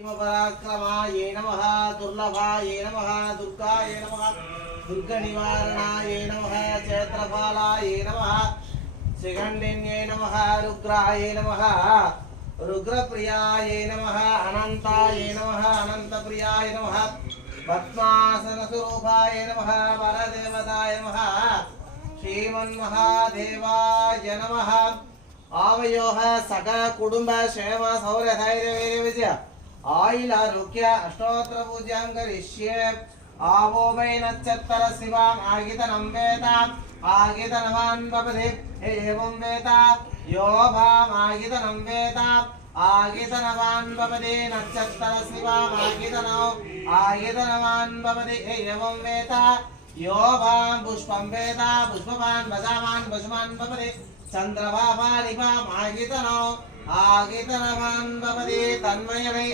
पराक्रमाय नमः दुर्लभाय नमः दुर्गाय नमः दुर्गनिवारणाय नमः चैत्रफलाय नमः शिखण्डिन्ये नमः रुद्राय नमः रुद्रप्रियाय नमः अनंताय नमः अनंतप्रियाय नमः पद्मासनस्वरूपाय नमः वरदेवताय नमः श्रीमन्महादेवाय नमः आवयोः सकल कुटुंब क्षेम शौर्य धैर्य वीर्य विजय आयुल आरोग्य अष्टोत्तर पूज्यां करिष्ये आवो वै नक्षत्र शिवां आगितनं वेद आगितनवान् भवति एवं वेद यो भाम् आगितनं वेद आगितनवान् भवति नक्षत्र शिवां आगितनवान् भवति एवं वेद यो भाम् पुष्पं वेद पुष्पवान् भजावान् पशुमान् भवति चंद्रभावानिभाम् आगितनवान् भवति तन्मयनै